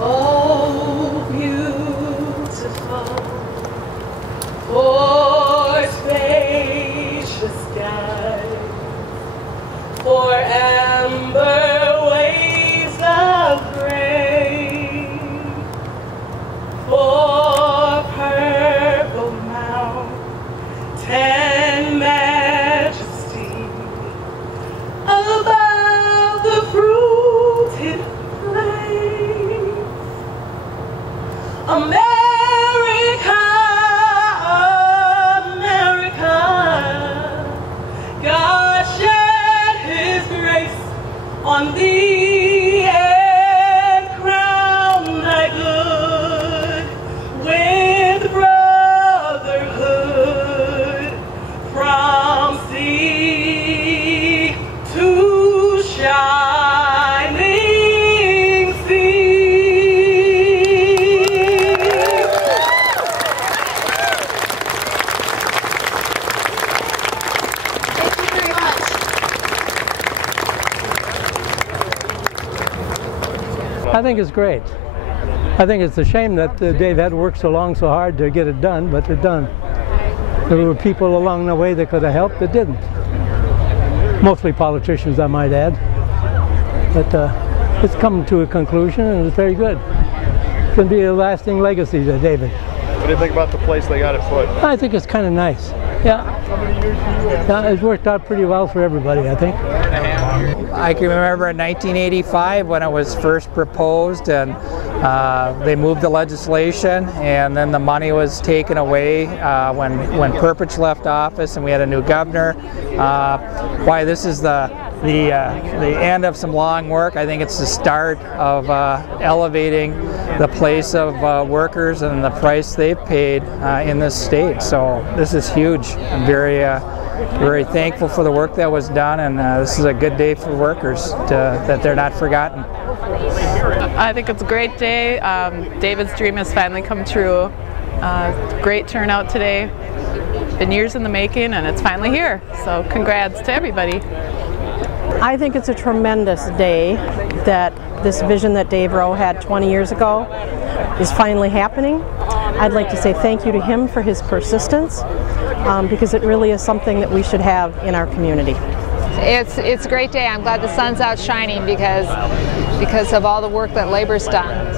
Oh, beautiful, for spacious skies, for amber waves of grain, for purple mountain majesty, above the fruited plains. America, America, God shed His grace on thee and crowned thy good with brotherhood from sea to shining sea. Thank you very much. I think it's great. I think it's a shame that Dave had to work so long, so hard to get it done, but it's done. There were people along the way that could have helped that didn't. Mostly politicians, I might add. But it's come to a conclusion and it's very good. It's going to be a lasting legacy to David. What do you think about the place they got it put? I think it's kind of nice. Yeah. It's worked out pretty well for everybody, I think. I can remember in 1985 when it was first proposed, and they moved the legislation, and then the money was taken away when Perpich left office and we had a new governor. Why this is the end of some long work. I think it's the start of elevating the place of workers and the price they've paid in this state. So this is huge. I'm very thankful for the work that was done, and this is a good day for workers that they're not forgotten. I think it's a great day. David's dream has finally come true. Great turnout today. Been years in the making, and it's finally here. So congrats to everybody. I think it's a tremendous day that this vision that Dave Rowe had 20 years ago is finally happening. I'd like to say thank you to him for his persistence, because it really is something that we should have in our community. It's a great day. I'm glad the sun's out shining because of all the work that labor's done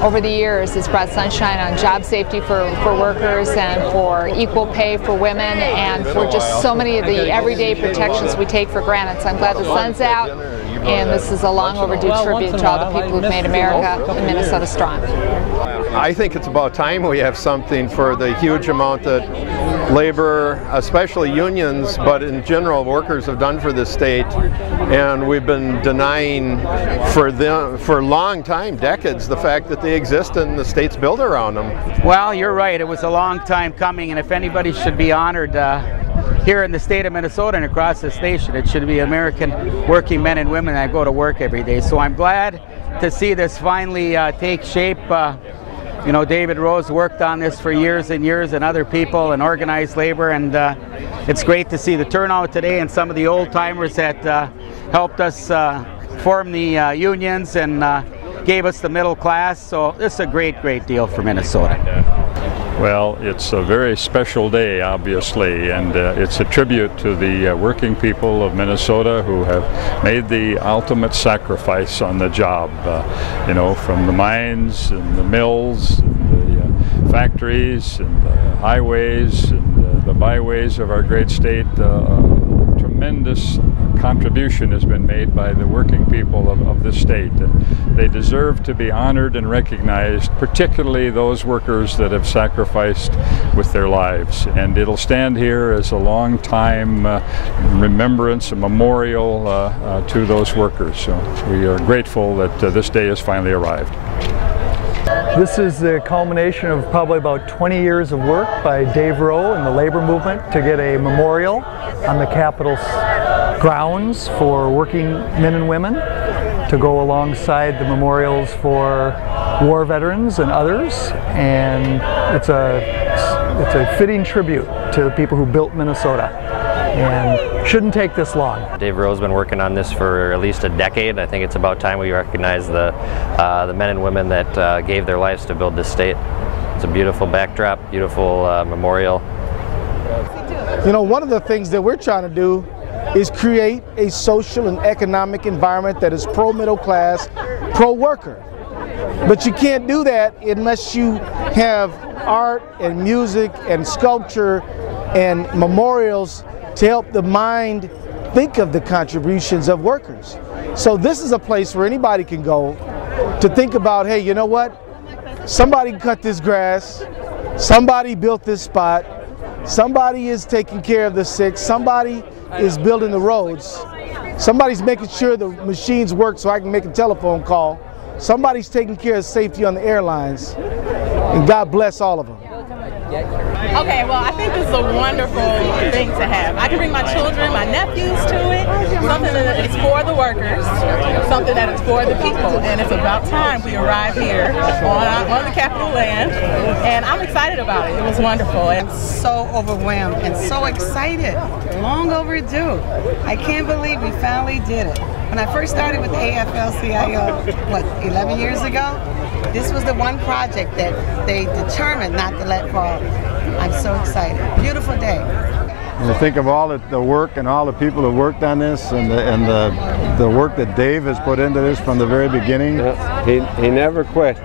over the years. It's brought sunshine on job safety for workers and for equal pay for women and for just so many of the everyday protections we take for granted. So I'm glad the sun's out, and this is a long overdue tribute to all the people who've made America and Minnesota strong. I think it's about time we have something for the huge amount that labor, especially unions, but in general workers have done for this state, and we've been denying for them for a long time, decades, the fact that they exist and the state's built around them. Well, you're right. It was a long time coming, and if anybody should be honored here in the state of Minnesota and across this nation, it should be American working men and women that go to work every day. So I'm glad to see this finally take shape. You know, David Rowe's worked on this for years and years, and other people, and organized labor, and it's great to see the turnout today and some of the old timers that helped us form the unions and gave us the middle class. So this is a great deal for Minnesota. Well, it's a very special day, obviously, and it's a tribute to the working people of Minnesota who have made the ultimate sacrifice on the job, you know, from the mines and the mills and the factories and the highways and the byways of our great state. Tremendous contribution has been made by the working people of this state, and they deserve to be honored and recognized, particularly those workers that have sacrificed with their lives. And it'll stand here as a long time remembrance, a memorial to those workers. So we are grateful that this day has finally arrived. This is the culmination of probably about 20 years of work by Dave Rowe and the labor movement to get a memorial on the Capitol's grounds for working men and women, to go alongside the memorials for war veterans and others. And it's a fitting tribute to the people who built Minnesota. and shouldn't take this long. Dave Rowe's been working on this for at least a decade. I think it's about time we recognize the men and women that gave their lives to build this state. It's a beautiful backdrop, beautiful memorial. You know, one of the things that we're trying to do is create a social and economic environment that is pro-middle class, pro-worker. But you can't do that unless you have art and music and sculpture and memorials to help the mind think of the contributions of workers. So this is a place where anybody can go to think about, hey, you know what? Somebody cut this grass, somebody built this spot, somebody is taking care of the sick, somebody is building the roads, somebody's making sure the machines work so I can make a telephone call, somebody's taking care of safety on the airlines, and God bless all of them. Okay, well, I think this is a wonderful thing to have. I can bring my children, my nephews to it, something that is for the workers, something that is for the people, and it's about time we arrive here on the Capitol land, and I'm excited about it. It was wonderful. I'm so overwhelmed and so excited. Long overdue. I can't believe we finally did it. When I first started with the AFL-CIO, 11 years ago, this was the one project that they determined not to let fall. I'm so excited. Beautiful day. And to think of all the work and all the people who worked on this, and the work that Dave has put into this from the very beginning. He never quit.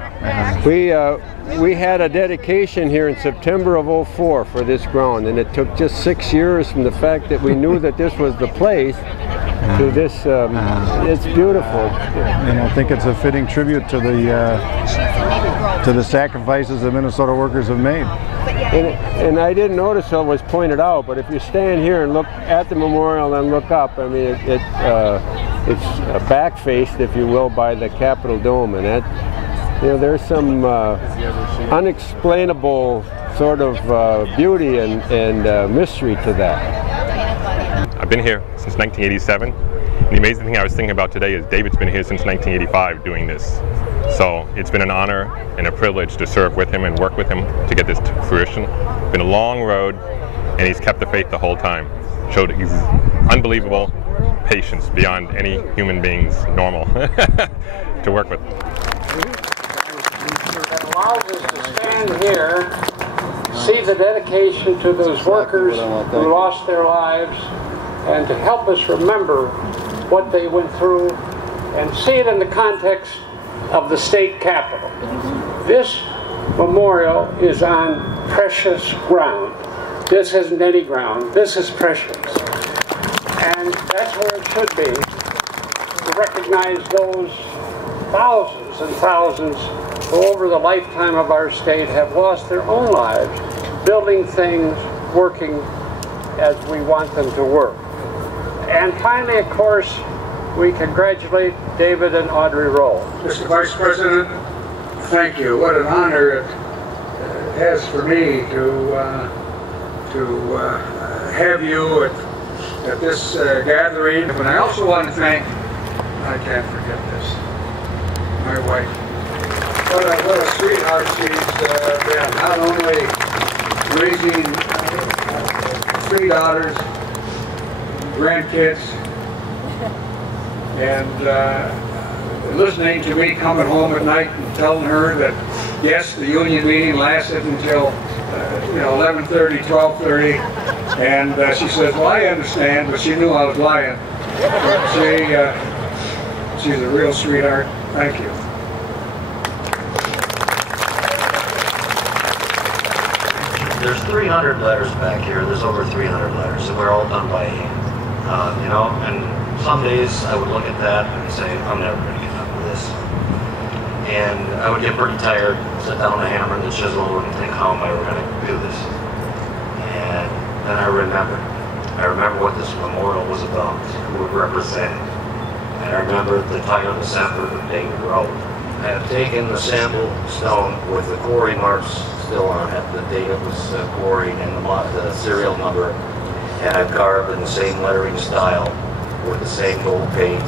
We had a dedication here in September of '04 for this ground, and it took just 6 years from the fact that we knew that this was the place to this. It's beautiful. And I think it's a fitting tribute to the sacrifices that Minnesota workers have made. And I didn't notice how it was pointed out, but if you stand here and look at the memorial and look up, I mean, it's back-faced, if you will, by the Capitol Dome, and that, you know, there's some unexplainable sort of beauty and mystery to that. I've been here since 1987, and the amazing thing I was thinking about today is David's been here since 1985 doing this. So it's been an honor and a privilege to serve with him and work with him to get this to fruition. It's been a long road, and he's kept the faith the whole time. Showed unbelievable patience beyond any human being's normal to work with. That allows us to stand here, see the dedication to those workers who lost their lives, and to help us remember what they went through and see it in the context of the state capitol. This memorial is on precious ground. This isn't any ground. This is precious. And that's where it should be, to recognize those thousands and thousands who over the lifetime of our state have lost their own lives building things, working as we want them to work. And finally, of course, we congratulate David and Audrey Rowe. Mr. Vice President, thank you. What an honor it has for me to have you at this gathering. And I also want to thank, I can't forget this, my wife. What a sweetheart she's been. Not only raising 3 daughters, grandkids, and listening to me coming home at night and telling her that yes, the union meeting lasted until 11:30, 12:30, and she says, well, I understand, but she knew I was lying. She's a real sweetheart. Thank you. There's 300 letters back here. There's over 300 letters, and we're all done by hand. You know, and some days I would look at that and say, I'm never going to get done with this. And I would get pretty tired, sit down the hammer and the chisel and think, how am I ever going to do this? And then I remember what this memorial was about, who it represented. And I remember the title of the sample that David wrote. I have taken the sample stone with the quarry marks still on it, the date it was quarried and the serial number, and I've carved in the same lettering style with the same gold paint.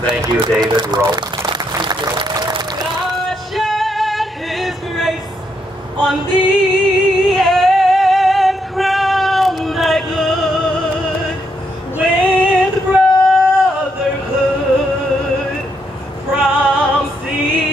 Thank you, David Rowe. God shed His grace on thee and crowned thy good see.